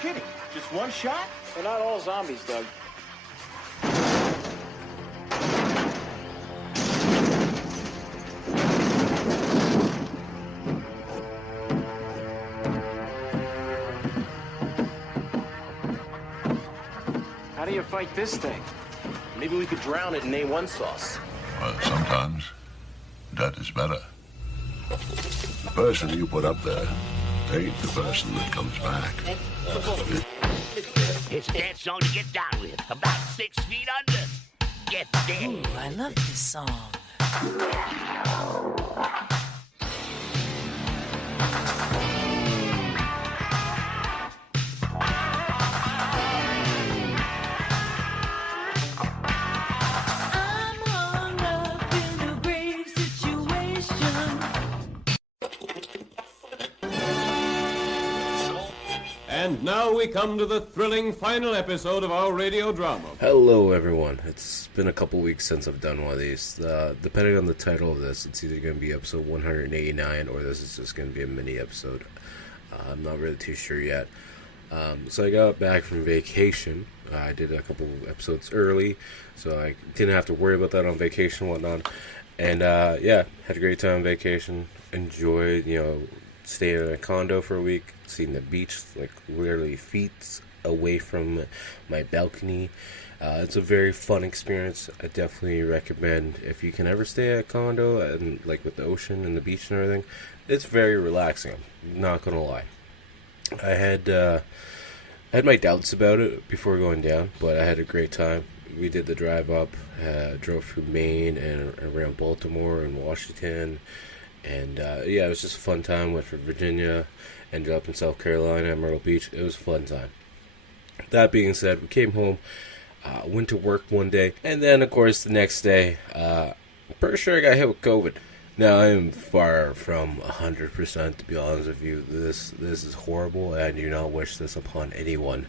kidding? Just one shot? They're not all zombies, Doug. How do you fight this thing? Maybe we could drown it in A1 sauce. Well, sometimes that is better. The person you put up there ain't the person that comes back. It's a dance song to get down with. About 6 feet under. Get there. Ooh, I love this song. And now we come to the thrilling final episode of our radio drama. Hello everyone, it's been a couple weeks since I've done one of these. Depending on the title of this, it's either going to be episode 189 or this is just going to be a mini episode. I'm not really too sure yet. So I got back from vacation. I did a couple episodes early, so I didn't have to worry about that on vacation and whatnot. And yeah, had a great time on vacation. Enjoyed, staying in a condo for a week, seeing the beach like literally feet away from my balcony. It's a very fun experience. I definitely recommend if you can ever stay at a condo and like with the ocean and the beach and everything. It's very relaxing. I'm not gonna lie. I had my doubts about it before going down, but I had a great time. We did the drive up, drove through Maine and around Baltimore and Washington. And yeah, it was just a fun time. Went for Virginia, ended up in South Carolina at Myrtle Beach. It was a fun time. That being said, we came home, went to work one day, and then of course the next day, I'm pretty sure I got hit with COVID. Now I am far from 100%, to be honest with you. This is horrible, and I do not wish this upon anyone.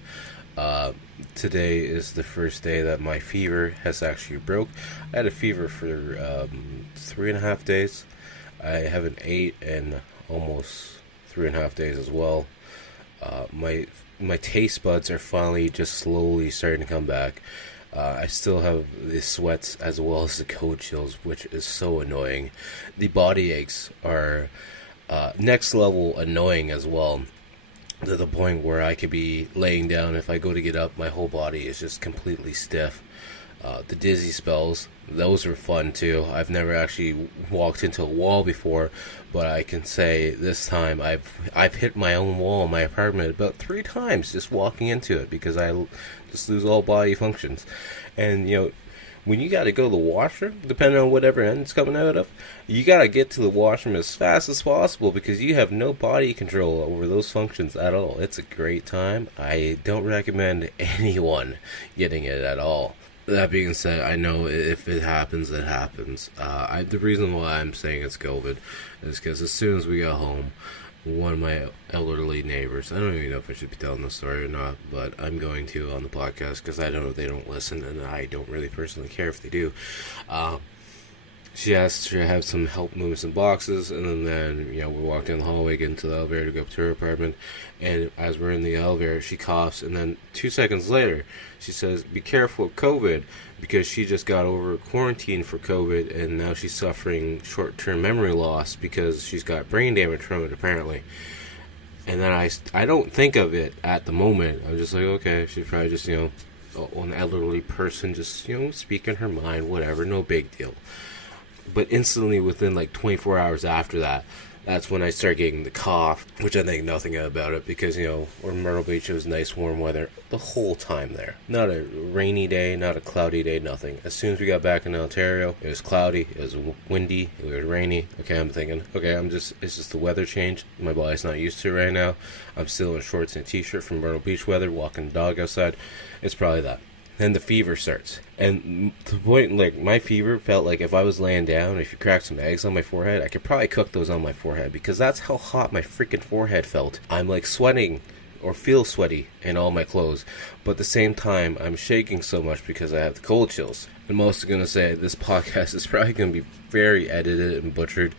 Today is the first day that my fever has actually broke. I had a fever for 3.5 days. I haven't ate in almost 3.5 days as well. My taste buds are finally just slowly starting to come back. I still have the sweats as well as the cold chills, which is so annoying. The body aches are next level annoying as well, to the point where I could be laying down. If I go to get up, my whole body is just completely stiff. The dizzy spells, those are fun too. I've never actually walked into a wall before, but I can say this time I've hit my own wall in my apartment about 3 times just walking into it, because I just lose all body functions. And when you gotta go to the washroom, depending on whatever end it's coming out of, you gotta get to the washroom as fast as possible, because you have no body control over those functions at all. It's a great time. I don't recommend anyone getting it at all. That being said, I know if it happens, it happens. The reason why I'm saying it's COVID is because as soon as we got home, one of my elderly neighbors, I don't even know if I should be telling this story or not, but I'm going to on the podcast because I know they don't listen, and I don't really personally care if they do. She asked to have some help moving some boxes, and then we walked in the hallway, get into the elevator to go up to her apartment, and as we're in the elevator, she coughs, and then 2 seconds later, she says, "Be careful of COVID," because she just got over quarantine for COVID, and now she's suffering short-term memory loss because she's got brain damage from it, apparently. And then I don't think of it at the moment. I'm just like, okay, she's probably just, an elderly person, just, speaking her mind, whatever, no big deal. But instantly, within like 24 hours after that, that's when I start getting the cough, which I think nothing about it, because, we're in Myrtle Beach, it was nice warm weather the whole time there. Not a rainy day, not a cloudy day, nothing. As soon as we got back in Ontario, it was cloudy, it was windy, it was rainy. Okay, I'm thinking, okay, it's just the weather change. My body's not used to it right now. I'm still in shorts and a t-shirt from Myrtle Beach weather, walking the dog outside. It's probably that. Then the fever starts. And to the point, like, my fever felt like if I was laying down, if you cracked some eggs on my forehead, I could probably cook those on my forehead, because that's how hot my freaking forehead felt. I'm, like, sweating or feel sweaty in all my clothes, but at the same time, I'm shaking so much because I have the cold chills. I'm also going to say this podcast is probably going to be very edited and butchered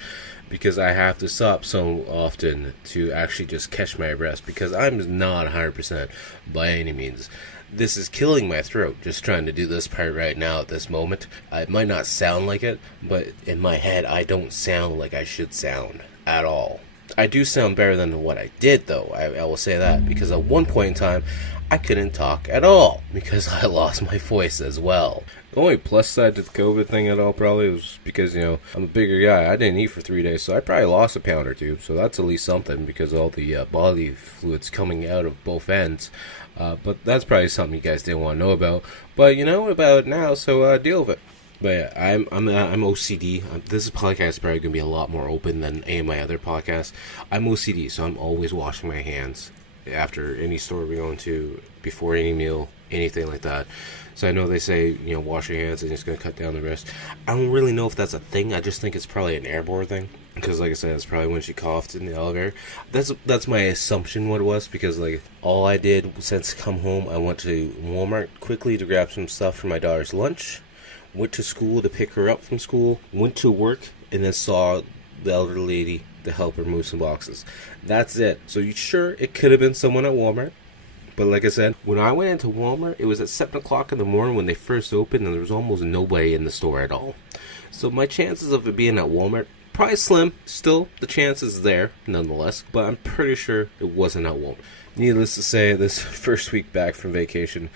because I have to stop so often to actually just catch my breath because I'm not 100% by any means. This is killing my throat, just trying to do this part right now at this moment. It might not sound like it, but in my head, I don't sound like I should sound at all. I do sound better than what I did, though. I will say that, because at one point in time, I couldn't talk at all, because I lost my voice as well. The only plus side to the COVID thing at all probably was because, I'm a bigger guy. I didn't eat for 3 days, so I probably lost a pound or two, so that's at least something, because all the bodily fluids coming out of both ends. But that's probably something you guys didn't want to know about. But you know about it now, so deal with it. But yeah, I'm OCD. This podcast is probably going to be a lot more open than any of my other podcasts. I'm OCD, so I'm always washing my hands after any store we go into, before any meal, anything like that. So I know they say, wash your hands and it's going to cut down the risk. I don't really know if that's a thing. I just think it's probably an airborne thing. Because, like I said, it's probably when she coughed in the elevator. That's my assumption what it was. Because, all I did since come home, I went to Walmart quickly to grab some stuff for my daughter's lunch. Went to school to pick her up from school. Went to work and then saw the elder lady to help her move some boxes. That's it. So, sure, it could have been someone at Walmart. But like I said, when I went into Walmart, it was at 7 o'clock in the morning when they first opened, and there was almost nobody in the store at all. So my chances of it being at Walmart, probably slim. Still, the chance is there, nonetheless. But I'm pretty sure it wasn't at Walmart. Needless to say, this first week back from vacation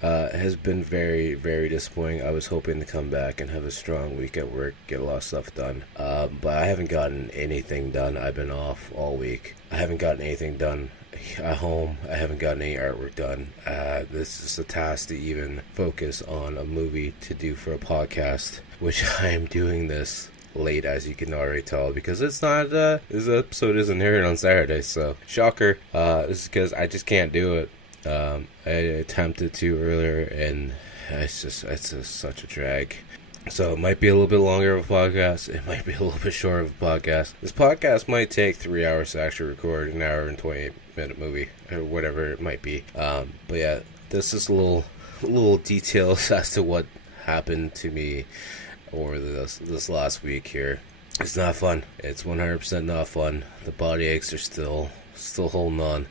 has been very, very disappointing. I was hoping to come back and have a strong week at work, get a lot of stuff done. But I haven't gotten anything done. I've been off all week. I haven't gotten anything done at home. I haven't gotten any artwork done. This is a task to even focus on a movie to do for a podcast, which I am doing this late, as you can already tell, because it's not this episode isn't airing on Saturday, so shocker. This is because I just can't do it. I attempted to earlier, and it's just such a drag. So it might be a little bit longer of a podcast. It might be a little bit shorter of a podcast. This podcast might take 3 hours to actually record an hour and 20-minute movie, or whatever it might be. But yeah, this is little details as to what happened to me over this last week here. It's not fun. It's 100% not fun. The body aches are still holding on.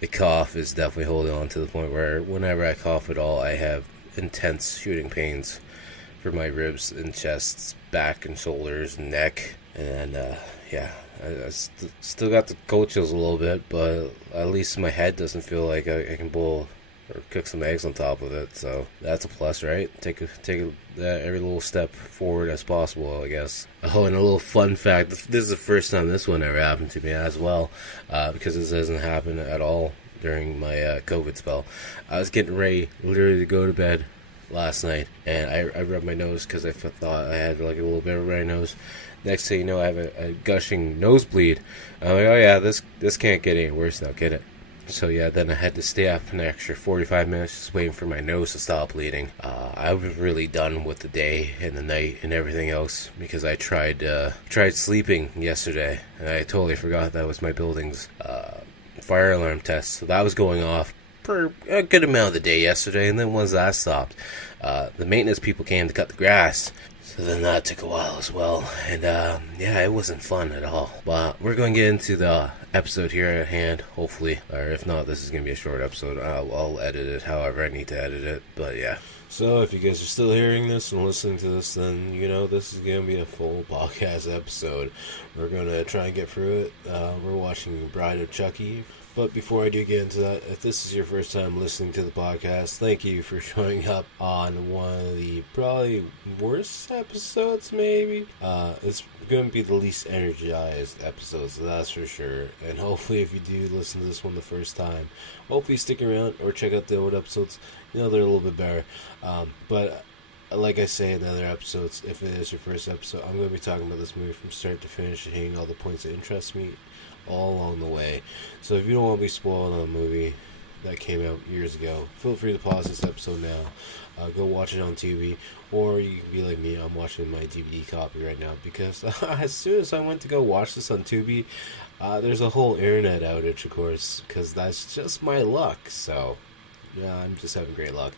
The cough is definitely holding on to the point where whenever I cough at all, I have intense shooting pains for my ribs and chests, back and shoulders, and neck, and I still got the cold chills a little bit, but at least my head doesn't feel like I can boil or cook some eggs on top of it, so that's a plus, right? Take every little step forward as possible, I guess. Oh, and a little fun fact, this is the first time this one ever happened to me as well, because this hasn't happened at all during my COVID spell. I was getting ready literally to go to bed last night, and I rubbed my nose because I thought I had like a little bit of a runny nose. Next thing you know, I have a gushing nosebleed. I'm like, oh yeah, this can't get any worse now, can it? So yeah, then I had to stay up an extra 45 minutes just waiting for my nose to stop bleeding. I was really done with the day and the night and everything else because I tried sleeping yesterday, and I totally forgot that was my building's fire alarm test. So that was going off for a good amount of the day yesterday, and then once that stopped, the maintenance people came to cut the grass, so then that took a while as well, and it wasn't fun at all. But we're going to get into the episode here at hand, hopefully, or if not, this is going to be a short episode. I'll edit it however I need to edit it, but yeah. So if you guys are still hearing this and listening to this, then this is going to be a full podcast episode. We're going to try and get through it. We're watching Bride of Chucky. But before I do get into that, if this is your first time listening to the podcast, thank you for showing up on one of the probably worst episodes, maybe. It's going to be the least energized episode, so that's for sure. And hopefully if you do listen to this one the first time, hopefully stick around or check out the old episodes. They're a little bit better. But like I say in the other episodes, if it is your first episode, I'm going to be talking about this movie from start to finish and hitting all the points that interest me all along the way. So if you don't want to be spoiled on the movie, that came out years ago. Feel free to pause this episode now. Go watch it on TV, or you can be like me. I'm watching my DVD copy right now because as soon as I went to go watch this on Tubi, there's a whole internet outage, of course, because that's just my luck. So, yeah, I'm just having great luck.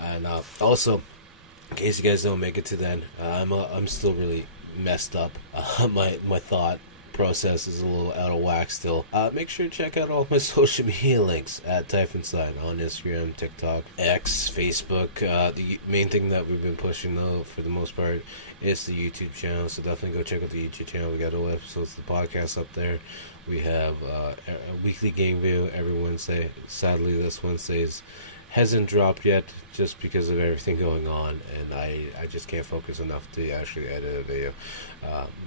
And also, in case you guys don't make it to then, I'm still really messed up. My thought process is a little out of whack still. Make sure to check out all my social media links at Typhonstein on Instagram, TikTok, X, Facebook. The main thing that we've been pushing, though, for the most part, is the YouTube channel. So definitely go check out the YouTube channel. We got all episodes of the podcast up there. We have a weekly game video every Wednesday. Sadly, this Wednesday's hasn't dropped yet just because of everything going on, and I just can't focus enough to actually edit a video.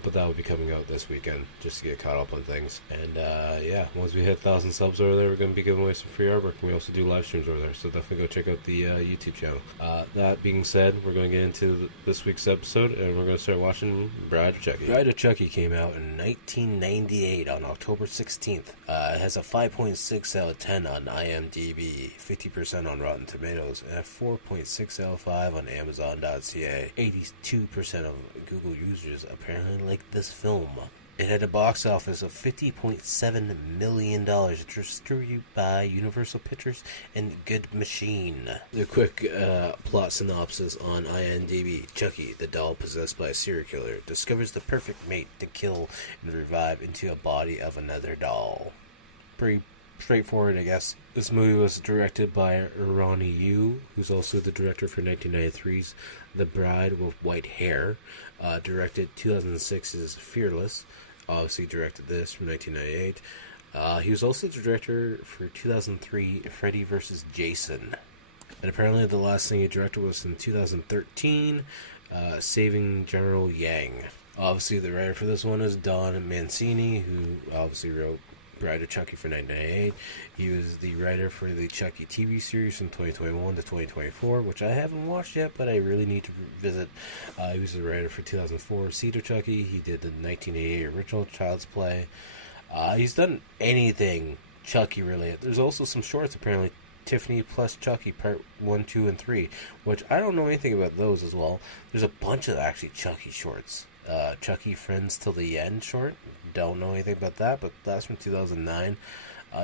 But that will be coming out this weekend just to get caught up on things. And yeah, once we hit 1,000 subs over there, we're going to be giving away some free artwork, and we also do live streams over there, so definitely go check out the YouTube channel. That being said, we're going to get into this week's episode, and we're going to start watching Bride of Chucky. Bride of Chucky came out in 1998 on October 16th. It has a 5.6 out of 10 on IMDb, 50% on Rotten Tomatoes, and a 4.6 out of 5 on Amazon.ca. 82% of Google users apparently like this film. It had a box office of $50.7 million, distributed by Universal Pictures and Good Machine. The quick plot synopsis on IMDb. Chucky, the doll possessed by a serial killer, discovers the perfect mate to kill and revive into a body of another doll. Pretty straightforward, I guess. This movie was directed by Ronnie Yu, who's also the director for 1993's The Bride with White Hair. Directed 2006's Fearless. Obviously directed this from 1998. He was also the director for 2003 Freddy vs. Jason. And apparently the last thing he directed was in 2013, Saving General Yang. Obviously the writer for this one is Don Mancini, who obviously wrote Bride of Chucky for 1998. He was the writer for the Chucky TV series from 2021 to 2024, which I haven't watched yet, but I really need to visit. He was the writer for 2004 Seed of Chucky. He did the 1988 original Child's Play. He's done anything Chucky related. There's also some shorts, apparently. Tiffany plus Chucky Part 1, 2, and 3, which I don't know anything about those as well. There's a bunch of actually Chucky shorts. Chucky Friends Till the End short. Don't know anything about that, but that's from 2009.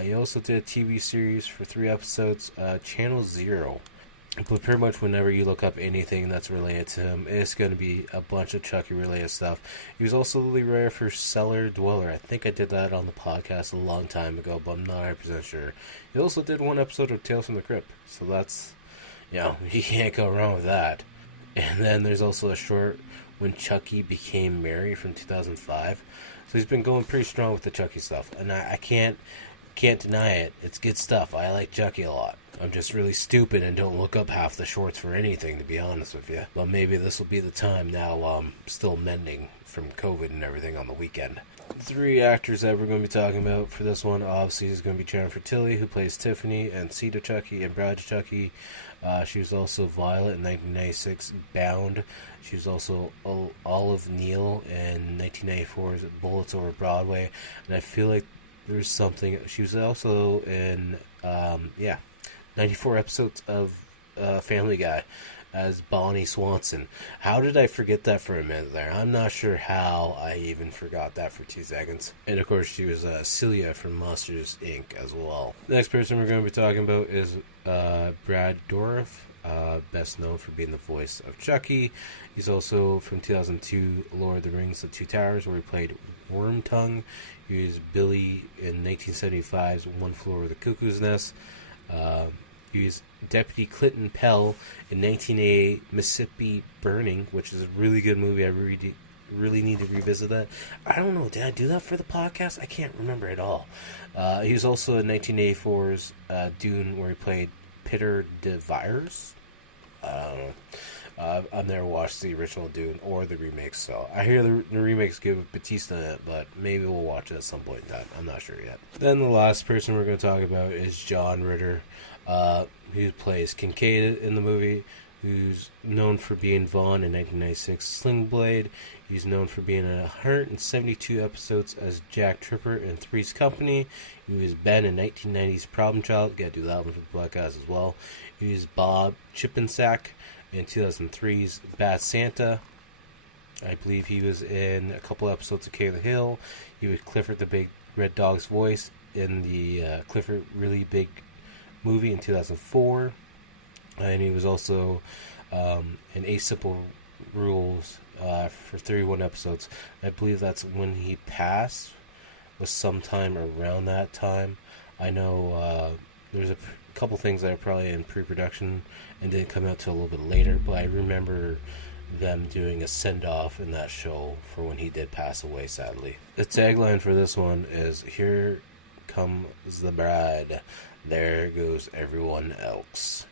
He also did a TV series for 3 episodes, Channel Zero. But pretty much whenever you look up anything that's related to him, it's going to be a bunch of Chucky-related stuff. He was also the writer for Cellar Dweller. I think I did that on the podcast a long time ago, but I'm not 100% sure. He also did 1 episode of Tales from the Crypt, so that's, you can't go wrong with that. And then there's also a short When Chucky Became Mary from 2005. So he's been going pretty strong with the Chucky stuff, and I can't deny it. It's good stuff. I like Chucky a lot. I'm just really stupid and don't look up half the shorts for anything, to be honest with you. But maybe this will be the time now while I'm still mending from COVID and everything on the weekend. 3 actors that we're going to be talking about for this one, obviously, is going to be Jennifer Tilly, who plays Tiffany, and Seed of Chucky and Bride of Chucky. She was also Violet in 1996, Bound. She was also Olive Neal in 1994's Bullets Over Broadway. And I feel like there's something... She was also in, 94 episodes of Family Guy as Bonnie Swanson. How did I forget that for a minute there? I'm not sure how I even forgot that for 2 seconds. And of course, she was Celia from Monsters, Inc. as well. The next person we're going to be talking about is Brad Dourif, best known for being the voice of Chucky. He's also from 2002 Lord of the Rings, The Two Towers, where he played Wormtongue. He was Billy in 1975's One Flew Over the Cuckoo's Nest. He was Deputy Clinton Pell in 1988 Mississippi Burning, which is a really good movie. I really need to revisit that. I don't know, did I do that for the podcast? I can't remember at all. He was also in 1984's Dune, where he played Peter de Vires. I don't know. I've never watched the original Dune or the remakes, so I hear the remakes give Batista in it, but maybe we'll watch it at some point in time. I'm not sure yet. Then the last person we're going to talk about is John Ritter. He plays Kincaid in the movie. who's known for being Vaughn in 1996 Sling Blade. He's known for being in 172 episodes as Jack Tripper in Three's Company. He was Ben in 1990's Problem Child. Gotta do that one for the Black Guys as well. He was Bob Chippensack in 2003's Bad Santa. I believe he was in a couple episodes of King of the Hill. He was Clifford the Big Red Dog's voice in the Clifford Really Big movie in 2004. And he was also in Eight Simple Rules for 31 episodes. I believe that's when he passed, was sometime around that time. I know there's a couple things that are probably in pre-production and didn't come out till a little bit later, but I remember them doing a send-off in that show for when he did pass away, sadly. The tagline for this one is, "Here comes the bride, there goes everyone else."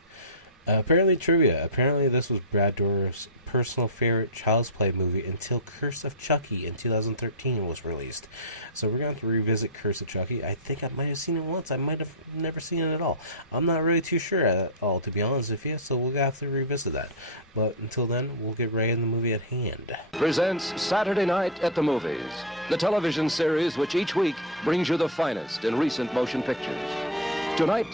Apparently trivia. Apparently this was Brad Dourif's personal favorite Child's Play movie until Curse of Chucky in 2013 was released. So we're going to have to revisit Curse of Chucky. I think I might have seen it once. I might have never seen it at all. I'm not really too sure at all, to be honest with you, so we'll have to revisit that. But until then, we'll get right in the movie at hand. Presents Saturday Night at the Movies, the television series which each week brings you the finest in recent motion pictures. Tonight,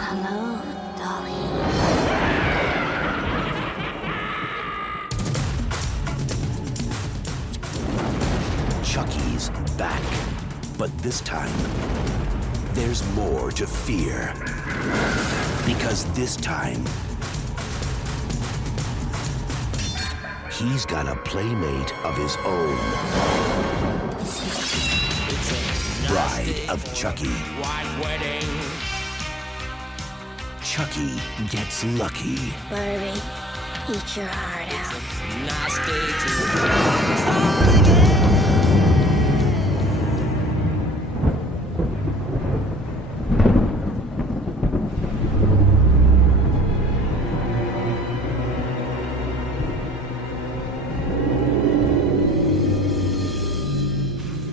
Hello, Dolly. Chucky's back, but this time, there's more to fear. Because this time, he's got a playmate of his own. Bride of Chucky. White wedding. Chucky gets lucky. Barbie, eat your heart out. Nice day to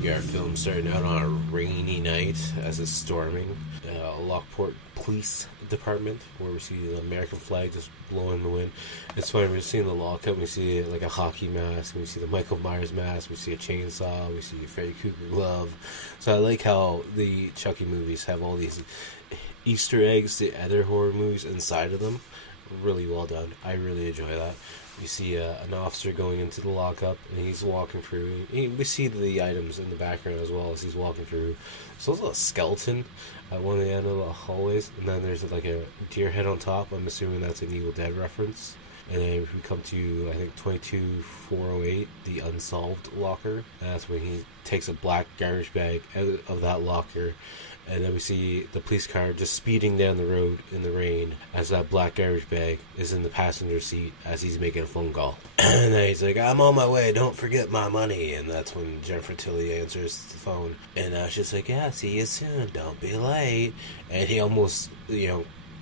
Our film starting out on a rainy night as it's storming. Lockport Police Department, where we see the American flag just blowing in the wind. It's funny, we're seeing the lockup, we see like a hockey mask, we see the Michael Myers mask, we see a chainsaw, we see a Freddy Krueger glove. So I like how the Chucky movies have all these Easter eggs to other horror movies inside of them. Really well done. I really enjoy that. You see an officer going into the lockup, and he's walking through. We see the items in the background as well as he's walking through. So there's a skeleton at one of the end of the hallways, and then there's like a deer head on top. I'm assuming that's an Evil Dead reference. And then if we come to, I think, 22408, the unsolved locker, that's when he takes a black garbage bag out of that locker. And then we see the police car just speeding down the road in the rain as that black garbage bag is in the passenger seat as he's making a phone call. And then he's like, "I'm on my way, don't forget my money." And that's when Jennifer Tilly answers the phone. And she's like, "Yeah, see you soon, don't be late." And he almost,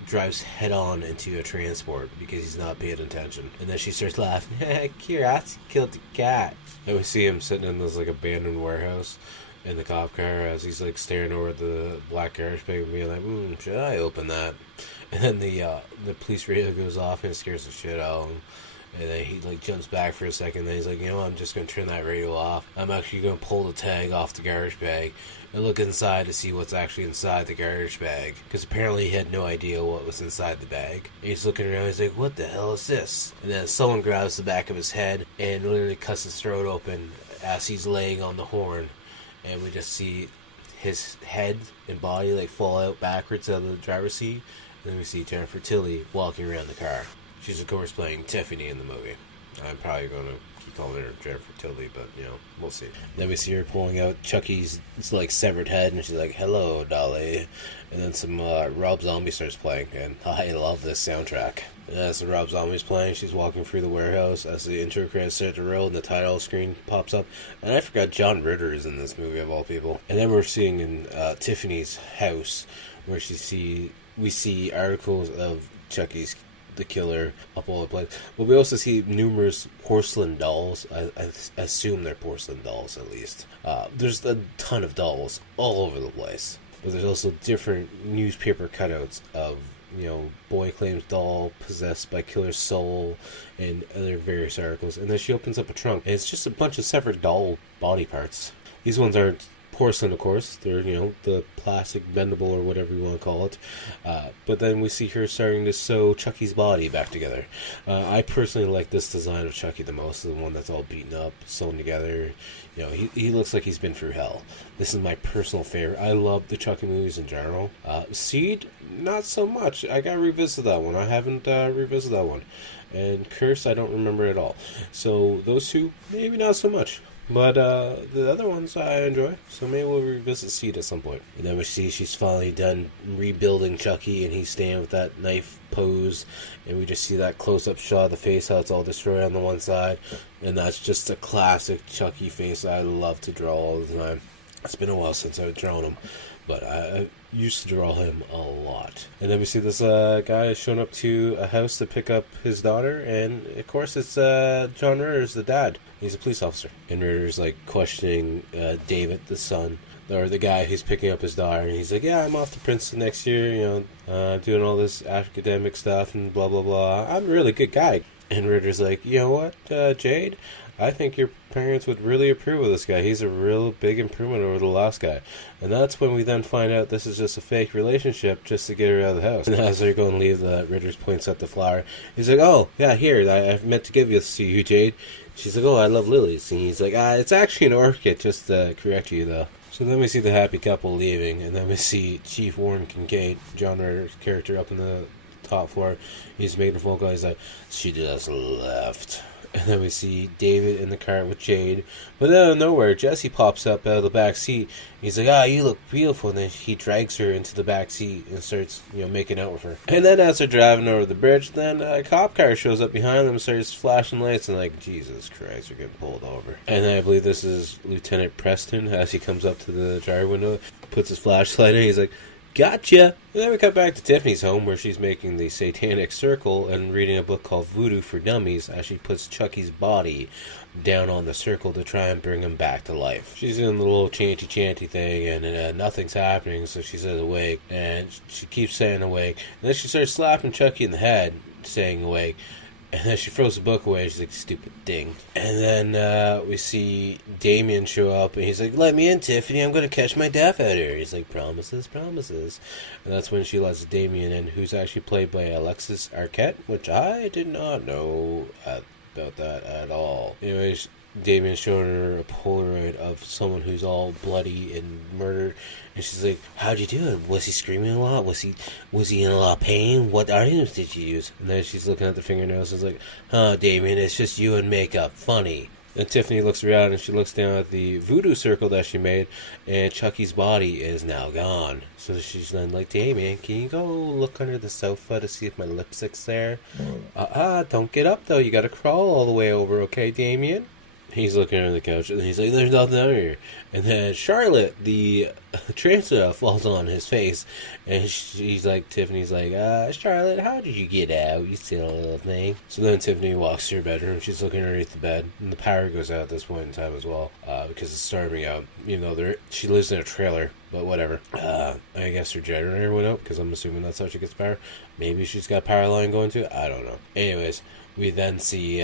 drives head on into a transport because he's not paying attention. And then she starts laughing. "Curiosity killed the cat." And we see him sitting in this abandoned warehouse in the cop car as he's staring over at the black garbage bag and being like, should I open that? And then the police radio goes off and it scares the shit out of him. And then he jumps back for a second. Then he's like, I'm just going to turn that radio off. I'm actually going to pull the tag off the garbage bag and look inside to see what's actually inside the garbage bag. Because apparently he had no idea what was inside the bag. And he's looking around, he's like, what the hell is this? And then someone grabs the back of his head and literally cuts his throat open as he's laying on the horn. And we just see his head and body fall out backwards out of the driver's seat. And then we see Jennifer Tilly walking around the car. She's, of course, playing Tiffany in the movie. I'm probably going to keep calling her Jennifer Tilly, but, we'll see. Then we see her pulling out Chucky's, severed head, and she's like, hello, Dolly. And then some Rob Zombie starts playing, and I love this soundtrack. And as the Rob Zombie's playing, she's walking through the warehouse as the intro credits start to roll and the title screen pops up. And I forgot John Ritter is in this movie, of all people. And then we're seeing in Tiffany's house, where we see articles of Chucky's the killer up all the place. But we also see numerous porcelain dolls. I assume they're porcelain dolls, at least. There's a ton of dolls all over the place. But there's also different newspaper cutouts of, boy claims doll possessed by killer's soul and other various articles. And then she opens up a trunk, and it's just a bunch of separate doll body parts. These ones aren't porcelain, of course. They're, the plastic bendable or whatever you want to call it. But then we see her starting to sew Chucky's body back together. I personally like this design of Chucky the most, the one that's all beaten up, sewn together. He looks like he's been through hell. This is my personal favorite. I love the Chucky movies in general. Seed, not so much. I gotta revisit that one. I haven't revisited that one. And Curse, I don't remember at all. So those two, maybe not so much. But the other ones I enjoy, so maybe we'll revisit Seed at some point. And then we see she's finally done rebuilding Chucky, and he's standing with that knife pose, and we just see that close-up shot of the face, how it's all destroyed on the one side, and that's just a classic Chucky face I love to draw all the time. It's been a while since I've drawn him, but I used to draw him a lot. And then we see this guy showing up to a house to pick up his daughter, and of course it's John Ritter's the dad. He's a police officer. And Ritter's questioning David, the son, or the guy who's picking up his daughter, and he's like, yeah, I'm off to Princeton next year, doing all this academic stuff and blah, blah, blah. I'm a really good guy. And Ritter's like, you know what, Jade? I think your parents would really approve of this guy. He's a real big improvement over the last guy. And that's when we then find out this is just a fake relationship just to get her out of the house. And as they're going to leave, Ritter's points at the flower. He's like, oh, yeah, here, I meant to give this to you, Jade. She's like, oh, I love lilies. And he's like, it's actually an orchid, just to correct you, though. So then we see the happy couple leaving, and then we see Chief Warren Kincaid, John Ritter's character, up in the top floor. He's making a phone call. He's like, she just left. And then we see David in the car with Jade. But then out of nowhere, Jesse pops up out of the back seat. He's like, you look beautiful. And then he drags her into the back seat and starts, making out with her. And then as they're driving over the bridge, then a cop car shows up behind them and starts flashing lights. And Jesus Christ, we're getting pulled over. And then I believe this is Lieutenant Preston as he comes up to the driver window, puts his flashlight in. He's like, gotcha! And then we cut back to Tiffany's home, where she's making the satanic circle and reading a book called Voodoo for Dummies as she puts Chucky's body down on the circle to try and bring him back to life. She's doing the little chanty thing, and nothing's happening, so she says awake, and she keeps saying awake, and then she starts slapping Chucky in the head, saying awake. And then she throws the book away. She's like, stupid thing. And then we see Damien show up, and he's like, let me in, Tiffany. I'm going to catch my death out here. He's like, promises, promises. And that's when she lets Damien in, who's actually played by Alexis Arquette, which I did not know about that at all. Anyways, Damien's showing her a Polaroid of someone who's all bloody and murdered, and she's like, how'd you do it? Was he screaming a lot? Was he in a lot of pain? What items did you use? And then she's looking at the fingernails and is like, Damien, it's just you and makeup. Funny. And Tiffany looks around and she looks down at the voodoo circle that she made, and Chucky's body is now gone. So she's then like, Damien, can you go look under the sofa to see if my lipstick's there? Don't get up though. You gotta crawl all the way over, okay, Damien? He's looking under the couch, and he's like, there's nothing under here. And then Charlotte, the translator, falls on his face, and she's like, Tiffany's like, Charlotte, how did you get out, you silly little thing? So then Tiffany walks to her bedroom, she's looking underneath the bed, and the power goes out at this point in time as well, because it's storming out, even though she lives in a trailer, but whatever. I guess her generator went out, because I'm assuming that's how she gets power. Maybe she's got a power line going to it, I don't know. Anyways, we then see,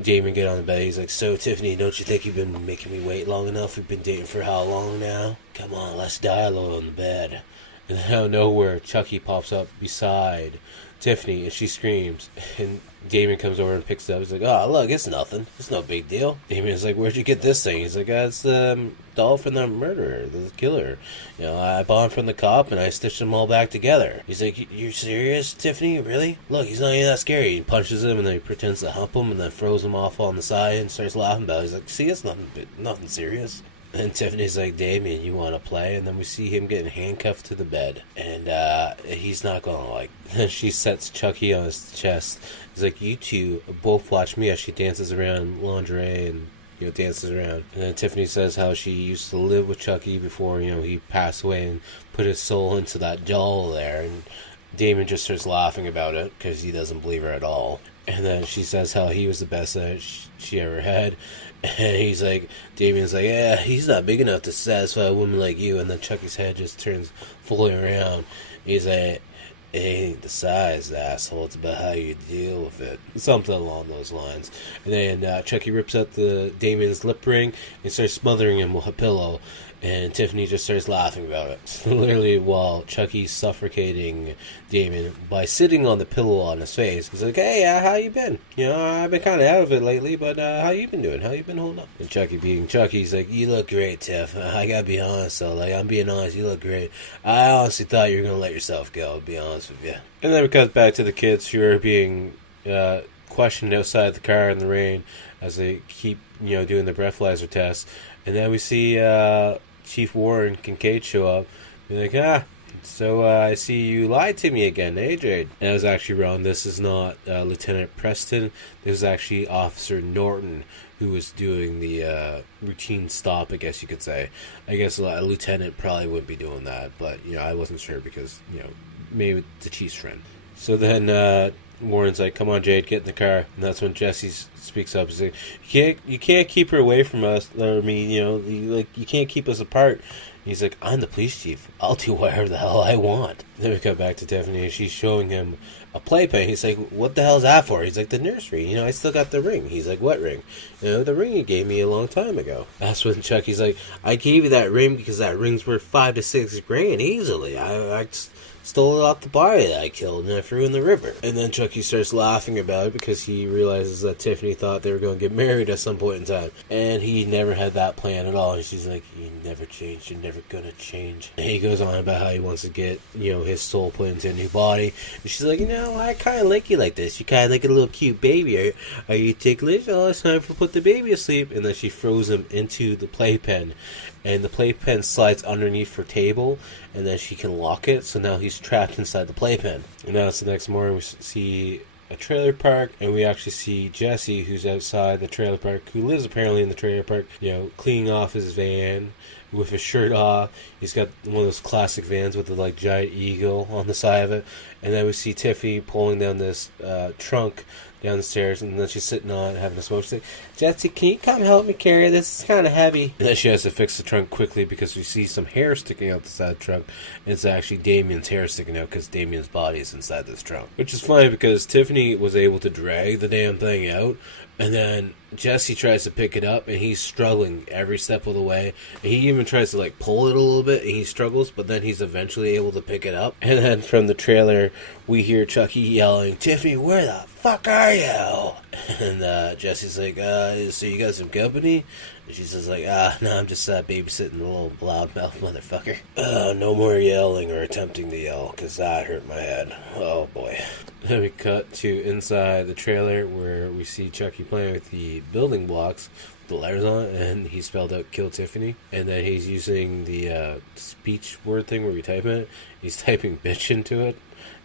Damien get on the bed. He's like, so Tiffany, don't you think you've been making me wait long enough? We've been dating for how long now? Come on, let's die alone on the bed. And then out of nowhere, Chucky pops up beside Tiffany, and she screams, and Damien comes over and picks it up. He's like, "Oh, look, it's nothing. It's no big deal." Damien's like, "Where'd you get this thing?" He's like, "It's the doll from the murderer, the killer. You know, I bought it from the cop, and I stitched them all back together." He's like, "You're serious, Tiffany? Really? Look, he's not even that scary." He punches him, and then he pretends to hump him, and then throws him off on the side and starts laughing about it. He's like, "See, it's nothing serious." And Tiffany's like, "Damien, you want to play?" And then we see him getting handcuffed to the bed. And he's not going to like... She sets Chucky on his chest. He's like, "You two both watch me," as she dances around lingerie and, you know, dances around. And then Tiffany says how she used to live with Chucky before, you know, he passed away and put his soul into that doll there. And Damien just starts laughing about it because he doesn't believe her at all. And then she says how he was the best that she ever had. And he's like, Damien's like, "Yeah, he's not big enough to satisfy a woman like you." And then Chucky's head just turns fully around. He's like, "It ain't the size, asshole. It's about how you deal with it." Something along those lines. And then Chucky rips out Damien's lip ring and starts smothering him with a pillow. And Tiffany just starts laughing about it. So literally, while Chucky's suffocating Damien by sitting on the pillow on his face, he's like, "Hey, how you been? You know, I've been kind of out of it lately, but how you been doing? How you been holding up?" And Chucky, being Chucky, he's like, "You look great, Tiff. I gotta be honest, though. Like, I'm being honest, you look great. I honestly thought you were gonna let yourself go, to be honest with you." And then we cut back to the kids who are being questioned outside the car in the rain as they keep, you know, doing the breathalyzer test. And then we see Chief Warren Kincaid show up. Be like, so I see you lied to me again, eh, Jade? And I was actually wrong. This is not Lieutenant Preston. This is actually Officer Norton, who was doing the routine stop, I guess you could say. I guess a lieutenant probably wouldn't be doing that, but, you know, I wasn't sure because, you know, maybe the chief's friend. So then Warren's like, "Come on, Jade, get in the car." And that's when Jesse speaks up. He's like, You can't keep her away from us. I mean, you know, you can't keep us apart." He's like, "I'm the police chief. I'll do whatever the hell I want." Then we come back to Tiffany, and she's showing him a playpen. He's like, "What the hell's that for?" He's like, "The nursery. You know, I still got the ring." He's like, "What ring?" "You know, the ring you gave me a long time ago." That's when Chucky's like, "I gave you that ring because that ring's worth $5 to $6 grand easily. I stole it off the body that I killed and I threw in the river." And then Chucky starts laughing about it because he realizes that Tiffany thought they were going to get married at some point in time. And he never had that plan at all. And she's like, "You never changed. You're never going to change." And he goes on about how he wants to get, you know, his soul put into a new body. And she's like, "You know, I kind of like you like this. You kind of like a little cute baby. Are you ticklish? Oh, it's time to put the baby asleep." And then she throws him into the playpen. And the playpen slides underneath her table, and then she can lock it, so now he's trapped inside the playpen. And now it's the next morning, we see a trailer park, and we actually see Jesse, who's outside the trailer park, who lives apparently in the trailer park, you know, cleaning off his van with his shirt off. He's got one of those classic vans with the, like, giant eagle on the side of it. And then we see Tiffany pulling down this trunk down the stairs, and then she's sitting on it, having a smoke. She's like, "Jesse, can you come help me carry this? It's kind of heavy." And then she has to fix the trunk quickly because we see some hair sticking out the side of the trunk. And it's actually Damien's hair sticking out because Damien's body is inside this trunk. Which is funny because Tiffany was able to drag the damn thing out, and then Jesse tries to pick it up, and he's struggling every step of the way. And he even tries to, like, pull it a little bit, and he struggles, but then he's eventually able to pick it up. And then from the trailer, we hear Chucky yelling, "Tiffany, where the fuck are you?" And Jesse's like, "So you got some company?" And she says, like, "No, I'm just babysitting the little loudmouth motherfucker." No more yelling or attempting to yell, because I hurt my head. Oh, boy. Then we cut to inside the trailer where we see Chucky playing with the building blocks with the letters on it, and he spelled out "Kill Tiffany." And then he's using the speech word thing where we type in it. He's typing "bitch" into it.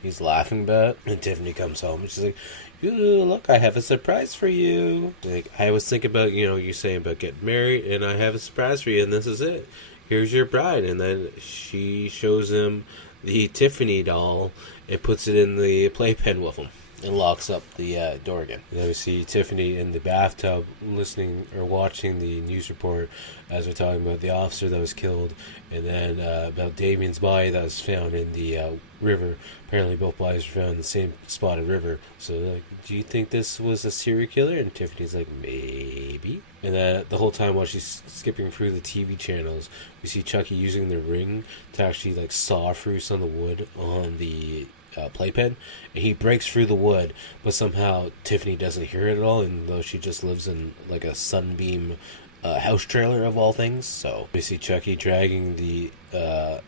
He's laughing about it. And Tiffany comes home and she's like, "Ooh, look, I have a surprise for you." Like, "I was thinking about, you know, you saying about getting married, and I have a surprise for you, and this is it. Here's your bride." And then she shows him the Tiffany doll and puts it in the playpen with him and locks up the door again. And then we see Tiffany in the bathtub listening or watching the news report as they're talking about the officer that was killed, and then about Damien's body that was found in the river. Apparently both bodies were found in the same spotted river. So like, "Do you think this was a serial killer?" And Tiffany's like, "Maybe." And then the whole time while she's skipping through the TV channels, we see Chucky using the ring to actually, like, saw through some of the wood on the playpen, and he breaks through the wood, but somehow Tiffany doesn't hear it at all, and though she just lives in like a sunbeam house trailer of all things. So we see Chucky dragging the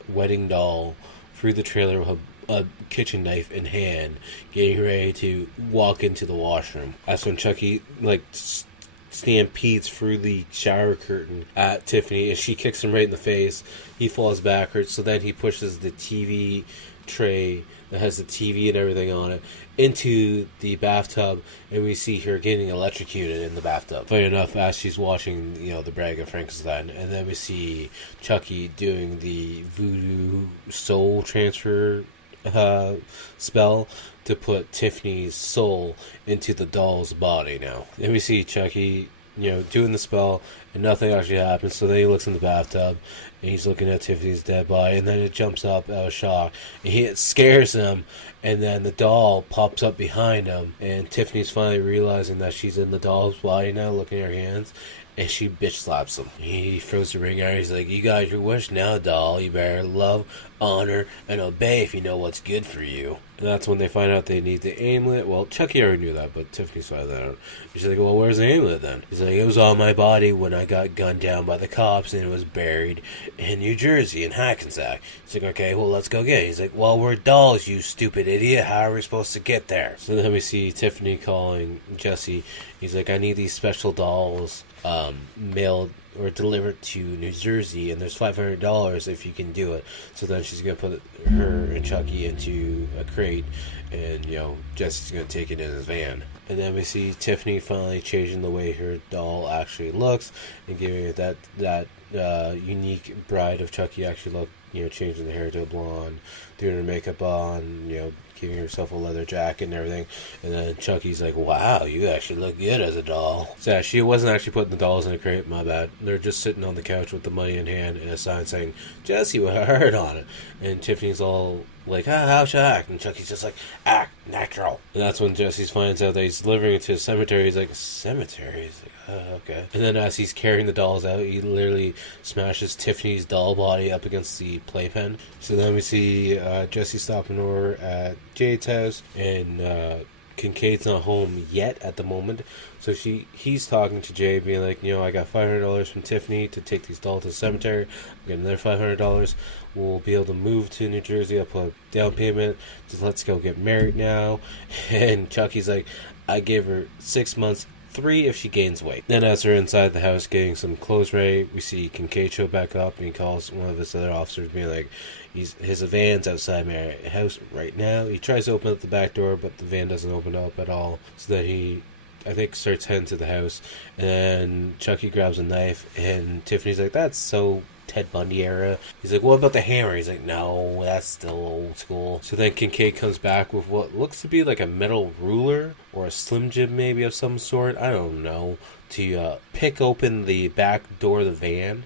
wedding doll through the trailer with a kitchen knife in hand, getting ready to walk into the washroom. That's when Chucky stampedes through the shower curtain at Tiffany, and she kicks him right in the face. He falls backwards, so then he pushes the TV tray that has the TV and everything on it into the bathtub, and we see her getting electrocuted in the bathtub. Funny enough, as she's watching, the Bride of Frankenstein, and then we see Chucky doing the voodoo soul transfer spell to put Tiffany's soul into the doll's body now. Then we see Chucky, doing the spell, and nothing actually happens. So then he looks in the bathtub, and he's looking at Tiffany's dead body, and then it jumps up out of shock, and it scares him, and then the doll pops up behind him, and Tiffany's finally realizing that she's in the doll's body now, looking at her hands, and she bitch slaps him. He throws the ring at her. He's like, "You got your wish now, doll. You better love, honor, and obey if you know what's good for you." And that's when they find out they need the amulet. Well, Chucky already knew that, but Tiffany's found that out. She's like, "Well, where's the amulet then?" He's like, "It was on my body when I got gunned down by the cops, and it was buried in New Jersey, in Hackensack." He's like, "Okay, well, let's go get it." He's like, "Well, we're dolls, you stupid idiot. How are we supposed to get there?" So then we see Tiffany calling Jesse. He's like, "I need these special dolls mailed or delivered to New Jersey, and there's $500 if you can do it." So then she's going to put her and Chucky into a crate, and, Jesse's going to take it in his van. And then we see Tiffany finally changing the way her doll actually looks and giving it that unique Bride of Chucky actually look, changing the hair to a blonde, doing her makeup on, giving herself a leather jacket and everything. And then Chucky's like, "Wow, you actually look good as a doll." So yeah, she wasn't actually putting the dolls in a crate, my bad. They're just sitting on the couch with the money in hand and a sign saying, "Jesse with a heart on it." And Tiffany's all like, "How should I act?" And Chucky's just like, "Act natural." And that's when Jesse finds out that he's delivering it to a cemetery. He's like, "A cemetery?" He's like, "Oh, okay." And then as he's carrying the dolls out, he literally smashes Tiffany's doll body up against the playpen. So then we see Jesse stopping over at Jade's house, and Kincaid's not home yet at the moment. So he's talking to Jade, being like, "I got $500 from Tiffany to take these dolls to the cemetery. I'm getting another $500. We'll be able to move to New Jersey. I'll put a down payment. Just let's go get married now." And Chucky's like, "I gave her 6 months, 3 if she gains weight." Then as they're inside the house getting some clothes ready, we see Kincaid show back up, and he calls one of his other officers, being like, his van's outside my house right now. He tries to open up the back door, but the van doesn't open up at all. So that he, I think, starts heading to the house, and then Chucky grabs a knife, and Tiffany's like, "That's so Ted Bundy era." He's like, "What about the hammer?" He's like, "No, that's still old school." So then Kincaid comes back with what looks to be like a metal ruler or a Slim Jim maybe of some sort, I don't know, to pick open the back door of the van,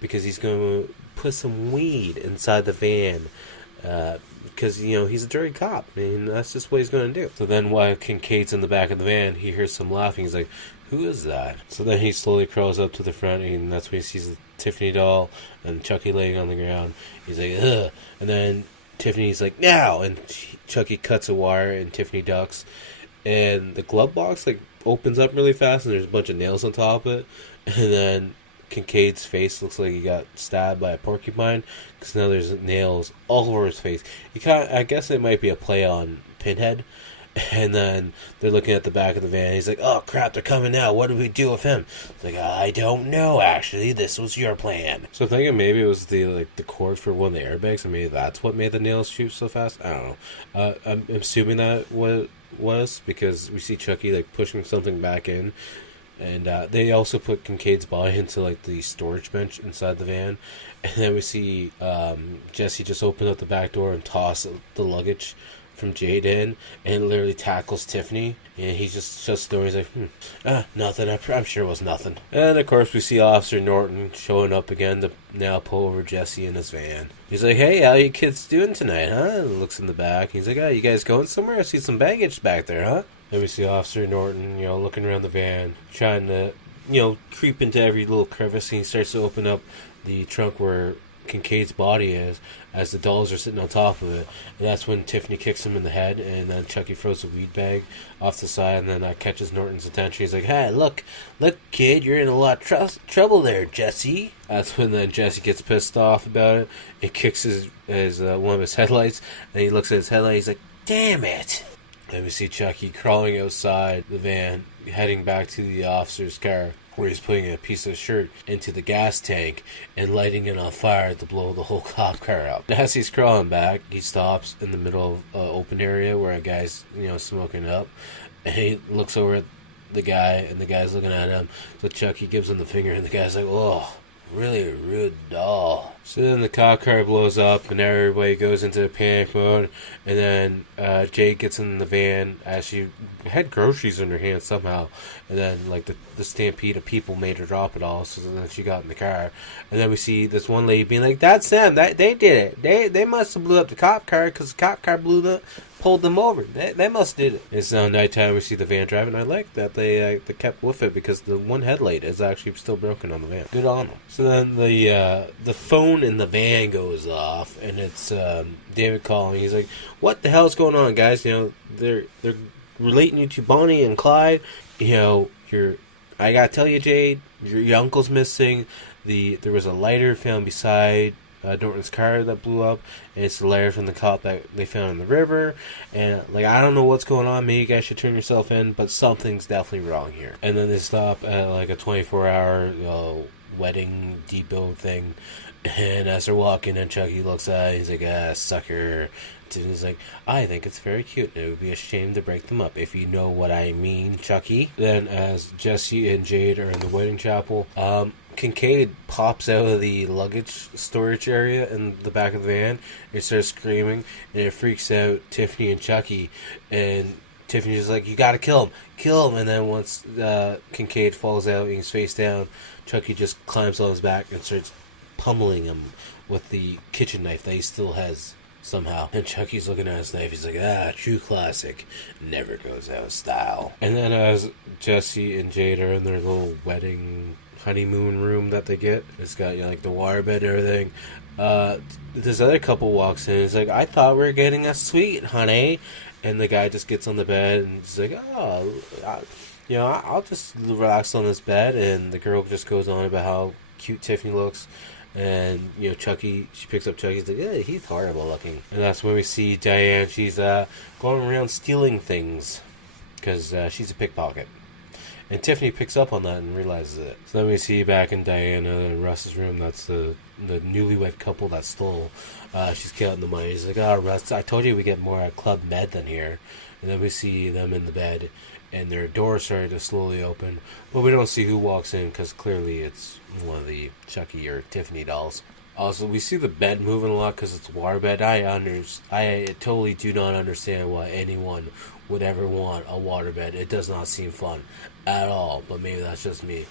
because he's going to put some weed inside the van, because, he's a dirty cop. I mean, that's just what he's going to do. So then while Kincaid's in the back of the van, he hears some laughing. He's like, "Who is that?" So then he slowly crawls up to the front, and that's when he sees the Tiffany doll and Chucky laying on the ground. He's like, "Ugh." And then Tiffany's like, "Now!" And Chucky cuts a wire, and Tiffany ducks. And the glove box, opens up really fast, and there's a bunch of nails on top of it. And then Kincaid's face looks like he got stabbed by a porcupine, because now there's nails all over his face. I guess it might be a play on Pinhead. And then they're looking at the back of the van. He's like, "Oh crap, they're coming now. What do we do with him?" It's like, "I don't know, actually. This was your plan." So I'm thinking maybe it was the cord for one of the airbags, and maybe that's what made the nails shoot so fast. I don't know. I'm assuming that what it was, because we see Chucky pushing something back in. And they also put Kincaid's body into the storage bench inside the van. And then we see Jesse just open up the back door and toss the luggage from Jade in, and literally tackles Tiffany. And he just shuts the door. He's like, "Nothing. I'm sure it was nothing." And of course we see Officer Norton showing up again to now pull over Jesse in his van. He's like, "Hey, how you kids doing tonight, huh?" And looks in the back. He's like, "Oh, you guys going somewhere? I see some baggage back there, huh?" Then we see Officer Norton, looking around the van, trying to, creep into every little crevice. And he starts to open up the trunk where Kincaid's body is, as the dolls are sitting on top of it. And that's when Tiffany kicks him in the head, and then Chucky throws a weed bag off the side, and then that catches Norton's attention. He's like, "Hey, look, kid, you're in a lot of trouble there, Jesse." That's when then Jesse gets pissed off about it. He kicks his one of his headlights, and he looks at his headlight. He's like, "Damn it!" And we see Chucky crawling outside the van, heading back to the officer's car, where he's putting a piece of shirt into the gas tank and lighting it on fire to blow the whole cop car up. As he's crawling back, he stops in the middle of an open area where a guy's, smoking up, and he looks over at the guy, and the guy's looking at him. So Chucky gives him the finger, and the guy's like, "Oh, really rude doll." So then the cop car blows up, and everybody goes into panic mode, and then Jade gets in the van as she had groceries in her hand somehow, and then the stampede of people made her drop it all, so then she got in the car, and then we see this one lady being like, "That's them, they did it, they must have blew up the cop car, because the cop car pulled them over, they must did it." It's now nighttime, we see the van driving. I like that they kept with it, because the one headlight is actually still broken on the van. Good on them. So then the phone in the van goes off, and it's David calling. He's like, "What the hell's going on, guys? They're relating you to Bonnie and Clyde. I gotta tell you, Jade, your uncle's missing. There was a lighter found beside Norton's car that blew up, and it's the lighter from the cop that they found in the river. And I don't know what's going on. Maybe you guys should turn yourself in, but something's definitely wrong here." And then they stop at a 24-hour wedding depot thing. And as they're walking, and Chucky looks at it, he's like, "Ah, sucker." And he's like, "I think it's very cute, and it would be a shame to break them up, if you know what I mean, Chucky." Then as Jesse and Jade are in the wedding chapel, Kincaid pops out of the luggage storage area in the back of the van and starts screaming, and it freaks out Tiffany and Chucky, and Tiffany's just like, "You gotta kill him." And then once Kincaid falls out and he's face down, Chucky just climbs on his back and starts pummeling him with the kitchen knife that he still has somehow. And Chucky's looking at his knife. He's like, true classic. Never goes out of style. And then as Jesse and Jade are in their little wedding honeymoon room that they get, it's got the waterbed and everything. This other couple walks in. He's like, "I thought we were getting a suite, honey." And the guy just gets on the bed and he's like, I'll just relax on this bed. And the girl just goes on about how cute Tiffany looks. And, Chucky, she picks up Chucky. He's like, "Yeah, he's horrible looking." And that's when we see Diane. She's going around stealing things because she's a pickpocket. And Tiffany picks up on that and realizes it. So then we see back in Diana and Russ's room. That's the newlywed couple that stole. She's counting the money. He's like, "Oh, Russ, I told you we get more at Club Med than here." And then we see them in the bed, and their door started to slowly open. But we don't see who walks in, because clearly it's one of the Chucky or Tiffany dolls. Also, we see the bed moving a lot because it's a waterbed. I totally do not understand why anyone would ever want a waterbed. It does not seem fun at all, but maybe that's just me.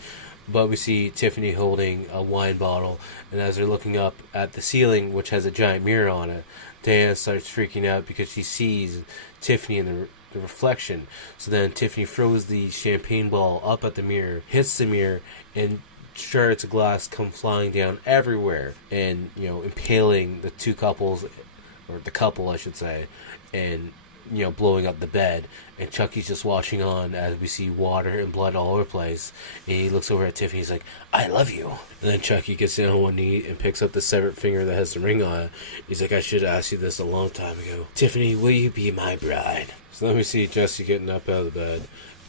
But we see Tiffany holding a wine bottle, and as they're looking up at the ceiling, which has a giant mirror on it, Diana starts freaking out because she sees Tiffany in the reflection. So then Tiffany throws the champagne ball up at the mirror, hits the mirror, and shards of glass come flying down everywhere, and impaling the two couples, or the couple I should say, and blowing up the bed. And Chucky's just watching on as we see water and blood all over the place. And he looks over at Tiffany. He's like, "I love you." And then Chucky gets down on one knee and picks up the severed finger that has the ring on it. He's like, "I should have asked you this a long time ago. Tiffany, will you be my bride?" So then we see Jesse getting up out of the bed.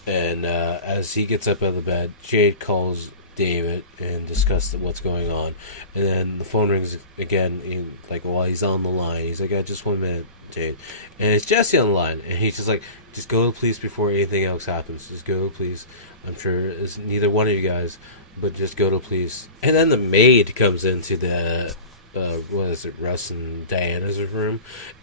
And as he gets up out of the bed, Jade calls David and discuss what's going on. And then the phone rings again, while he's on the line. He's like, "Just 1 minute, Jade." And it's Jesse on the line, and he's just like, "Just go to police before anything else happens. Just go to police. I'm sure it's neither one of you guys, but just go to police." And then the maid comes into the Russ and Diana's room,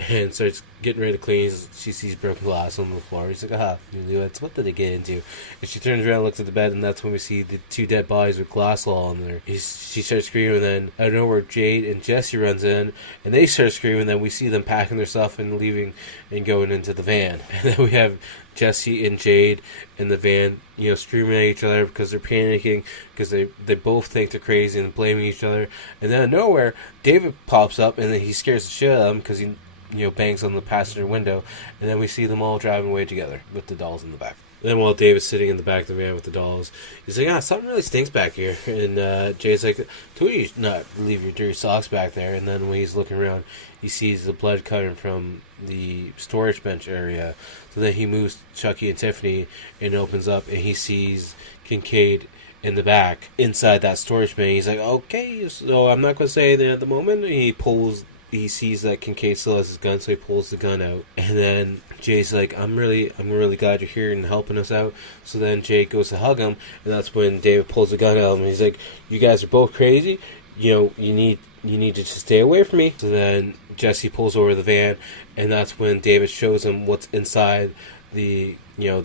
and starts getting ready to clean. She sees broken glass on the floor. He's like, "Newlyweds, what did they get into?" And she turns around and looks at the bed, and that's when we see the two dead bodies with glass all on there. She starts screaming, and then out of nowhere, Jade and Jesse runs in, and they start screaming. And then we see them packing their stuff and leaving and going into the van. And then we have Jesse and Jade in the van, screaming at each other because they're panicking, because they both think they're crazy and blaming each other. And then out of nowhere, David pops up, and then he scares the shit out of them because he, bangs on the passenger window. And then we see them all driving away together with the dolls in the back. Then while David's sitting in the back of the van with the dolls, he's like, something really stinks back here. And Jay's like, can we not leave your dirty socks back there? And then when he's looking around, he sees the blood coming from the storage bench area. So then he moves Chucky and Tiffany and opens up, and he sees Kincaid in the back inside that storage bin. He's like, okay, so I'm not going to say anything at the moment. He sees that Kincaid still has his gun, so he pulls the gun out. And then Jay's like, I'm really glad you're here and helping us out. So then Jay goes to hug him, and that's when David pulls the gun out, and he's like, you guys are both crazy. You need to just stay away from me. So then Jesse pulls over the van, and that's when David shows him what's inside the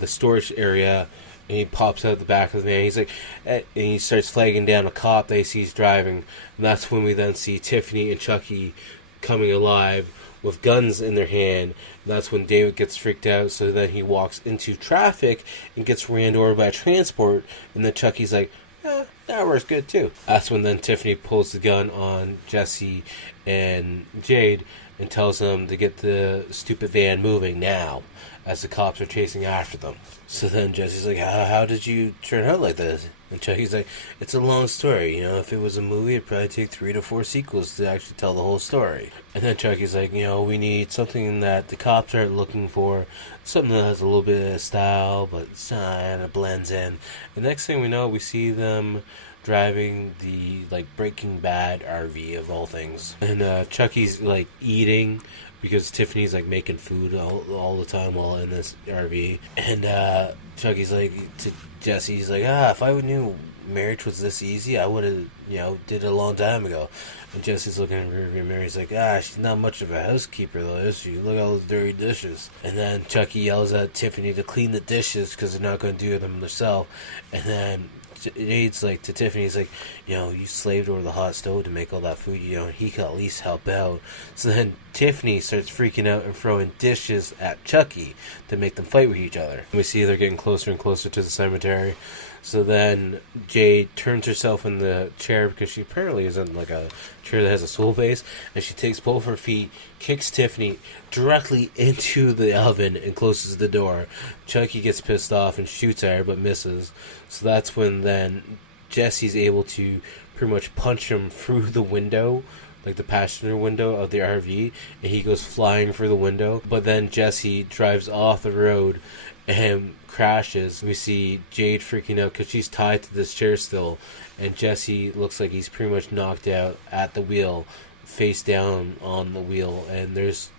storage area. And he pops out the back of the van. He's like, and he starts flagging down a cop that he sees driving. And that's when we then see Tiffany and Chucky coming alive with guns in their hand. And that's when David gets freaked out. So then he walks into traffic and gets ran over by a transport. And then Chucky's like, that works good too. That's when then Tiffany pulls the gun on Jesse and Jade and tells them to get the stupid van moving now, as the cops are chasing after them. So then Jesse's like, how did you turn out like this? And Chucky's like, it's a long story. If it was a movie, it'd probably take 3 to 4 sequels to actually tell the whole story. And then Chucky's like, we need something that the cops aren't looking for, something that has a little bit of style, but it blends in. The next thing we know, we see them driving the Breaking Bad RV of all things. And Chucky's eating, because Tiffany's making food all the time while in this RV. And Chucky's like to Jesse, he's like, if I knew marriage was this easy, I would have, did it a long time ago. And Jesse's looking at her mirror, he's like, she's not much of a housekeeper though, is she? Look at all those dirty dishes. And then Chucky yells at Tiffany to clean the dishes because they're not going to do them themselves. And then Jade's to Tiffany, he's like, you slaved over the hot stove to make all that food, he could at least help out. So then Tiffany starts freaking out and throwing dishes at Chucky to make them fight with each other. And we see they're getting closer and closer to the cemetery. So then Jade turns herself in the chair, because she apparently is in a chair that has a stool base, and she takes both her feet, kicks Tiffany directly into the oven, and closes the door. Chucky gets pissed off and shoots at her, but misses. So that's when then Jesse's able to pretty much punch him through the window, the passenger window of the RV, and he goes flying through the window. But then Jesse drives off the road and crashes. We see Jade freaking out because she's tied to this chair still, and Jesse looks like he's pretty much knocked out at the wheel, face down on the wheel, and there's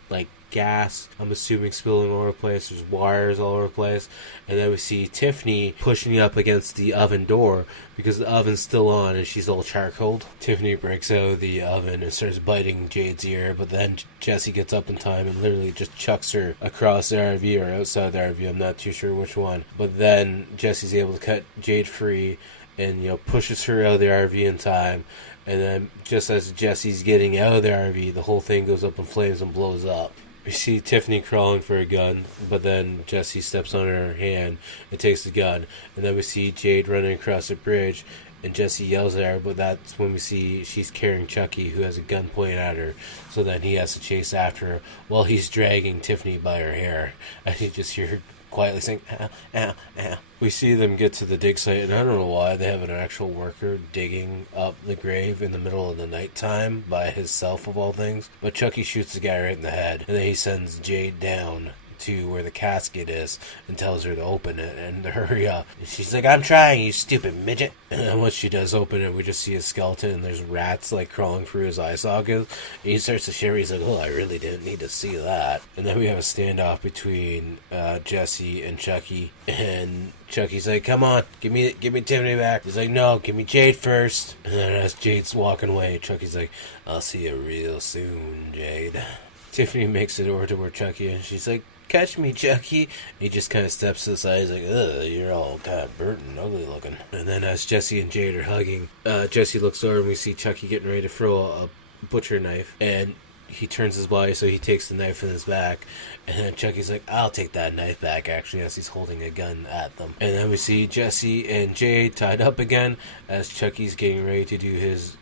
gas, I'm assuming, spilling all over the place. There's wires all over the place. And then we see Tiffany pushing up against the oven door because the oven's still on and she's all charcoaled. Tiffany breaks out of the oven and starts biting Jade's ear, but then Jesse gets up in time and literally just chucks her across the RV or outside the RV. I'm not too sure which one. But then Jesse's able to cut Jade free and, pushes her out of the RV in time. And then just as Jesse's getting out of the RV, the whole thing goes up in flames and blows up. We see Tiffany crawling for a gun, but then Jesse steps on her hand and takes the gun. And then we see Jade running across the bridge, and Jesse yells at her, but that's when we see she's carrying Chucky, who has a gun pointed at her. So then he has to chase after her while he's dragging Tiffany by her hair. And you just hear her quietly saying, ow, ow, ow. We see them get to the dig site, and I don't know why they have an actual worker digging up the grave in the middle of the nighttime by himself, of all things. But Chucky shoots the guy right in the head, and then he sends Jade down to where the casket is and tells her to open it and to hurry up. And she's like, I'm trying, you stupid midget. And then once she does open it, we just see his skeleton, and there's rats crawling through his eye sockets. And he starts to shiver. He's like, oh, I really didn't need to see that. And then we have a standoff between Jesse and Chucky, and Chucky's like, come on, give me Tiffany back. He's like, no, give me Jade first. And then as Jade's walking away, Chucky's like, I'll see you real soon, Jade. Tiffany makes it over to where Chucky is, and she's like, catch me, Chucky. He just kind of steps to the side. He's like, ugh, you're all kind of burnt and ugly looking. And then as Jesse and Jade are hugging, Jesse looks over and we see Chucky getting ready to throw a butcher knife. And he turns his body so he takes the knife in his back, and then Chucky's like, I'll take that knife back, actually, as he's holding a gun at them. And then we see Jesse and Jade tied up again as Chucky's getting ready to do his,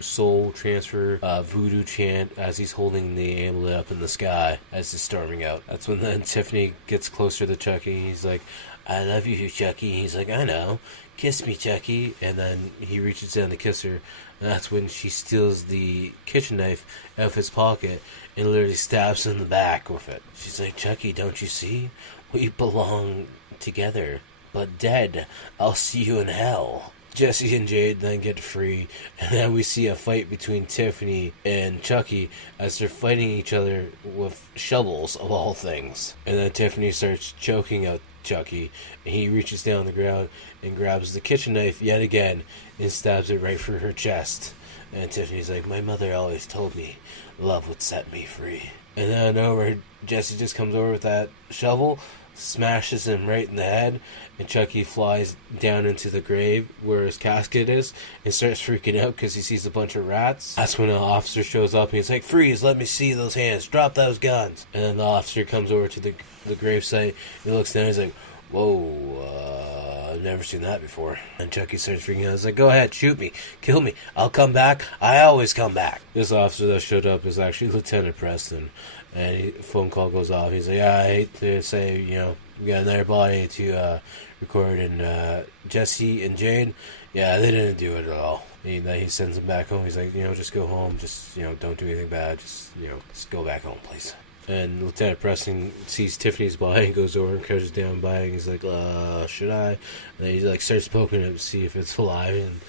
soul transfer voodoo chant as he's holding the amulet up in the sky as he's storming out. That's when then Tiffany gets closer to Chucky. He's like, I love you, Chucky. He's like, I know. Kiss me, Chucky. And then he reaches down to kiss her. And that's when she steals the kitchen knife out of his pocket and literally stabs him in the back with it. She's like, Chucky, don't you see? We belong together. But dead, I'll see you in hell. Jesse and Jade then get free, and then we see a fight between Tiffany and Chucky as they're fighting each other with shovels, of all things. And then Tiffany starts choking out Chucky, and he reaches down the ground and grabs the kitchen knife yet again and stabs it right through her chest. And Tiffany's like, my mother always told me love would set me free. And then Jesse just comes over with that shovel, smashes him right in the head, and Chucky flies down into the grave where his casket is and starts freaking out because he sees a bunch of rats. That's when an officer shows up and he's like, freeze, let me see those hands, drop those guns. And then the officer comes over to the gravesite, he looks down, he's like, whoa, I've never seen that before. And Chucky starts freaking out. He's like, go ahead, shoot me, kill me, I'll come back, I always come back. This officer that showed up is actually Lieutenant Preston. And phone call goes off. He's like, I hate to say, we got another body to record. And Jesse and Jade, they didn't do it at all. He sends them back home. He's like, just go home. Just, don't do anything bad. Just go back home, please. And Lieutenant Preston sees Tiffany's body and goes over and crouches down by it. And he's like, should I? And then he starts poking it to see if it's alive. And,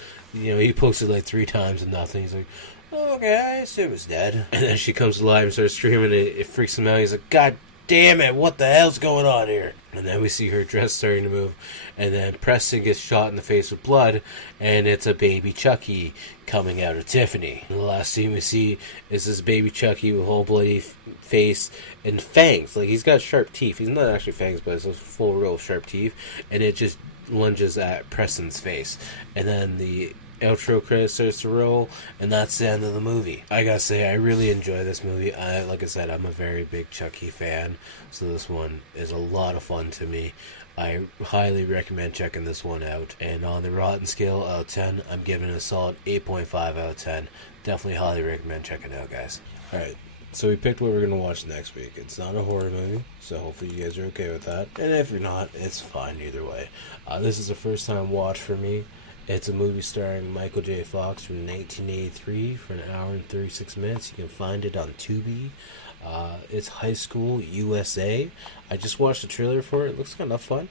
he pokes it 3 times and nothing. He's like, okay, I assume it's dead. And then she comes alive and starts screaming. It freaks him out. He's like, God damn it, what the hell's going on here? And then we see her dress starting to move. And then Preston gets shot in the face with blood. And it's a baby Chucky coming out of Tiffany. And the last scene we see is this baby Chucky with a whole bloody face and fangs. He's got sharp teeth. He's not actually fangs, but it's a full row of sharp teeth. And it just lunges at Preston's face. And then the outro credits starts to roll, and that's the end of the movie. I gotta say, I really enjoy this movie. Like I said, I'm a very big Chucky fan, so this one is a lot of fun to me. I highly recommend checking this one out. And on the Rotten scale out of 10, I'm giving it a solid 8.5 out of 10. Definitely highly recommend checking it out, guys. Alright, so we picked what we're going to watch next week. It's not a horror movie, so hopefully you guys are okay with that. And if you're not, it's fine either way. This is a first time watch for me. It's a movie starring Michael J. Fox from 1983 for 1 hour and 36 minutes. You can find it on Tubi. It's High School USA. I just watched the trailer for it. It looks kind of fun.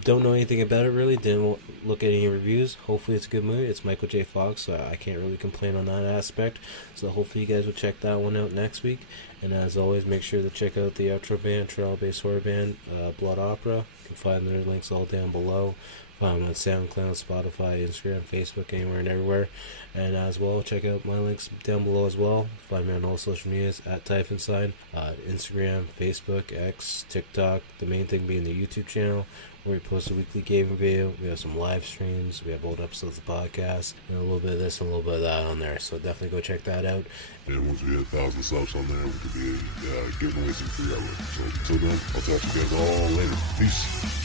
Don't know anything about it really. Didn't look at any reviews. Hopefully it's a good movie. It's Michael J. Fox, so I can't really complain on that aspect. So hopefully you guys will check that one out next week. And as always, make sure to check out the outro band, trial-based horror band, Blood Opera. You can find their links all down below. On SoundCloud, Spotify, Instagram, Facebook, anywhere and everywhere. And as well, check out my links down below as well. Find me on all social medias at Typhonside, Instagram, Facebook, X, TikTok. The main thing being the YouTube channel, where we post a weekly gaming video. We have some live streams. We have old episodes of the podcast, and a little bit of this and a little bit of that on there. So definitely go check that out. And once we hit 1,000 subs on there, we could be giving away some free artwork. So until then, I'll talk to you guys all later. Peace.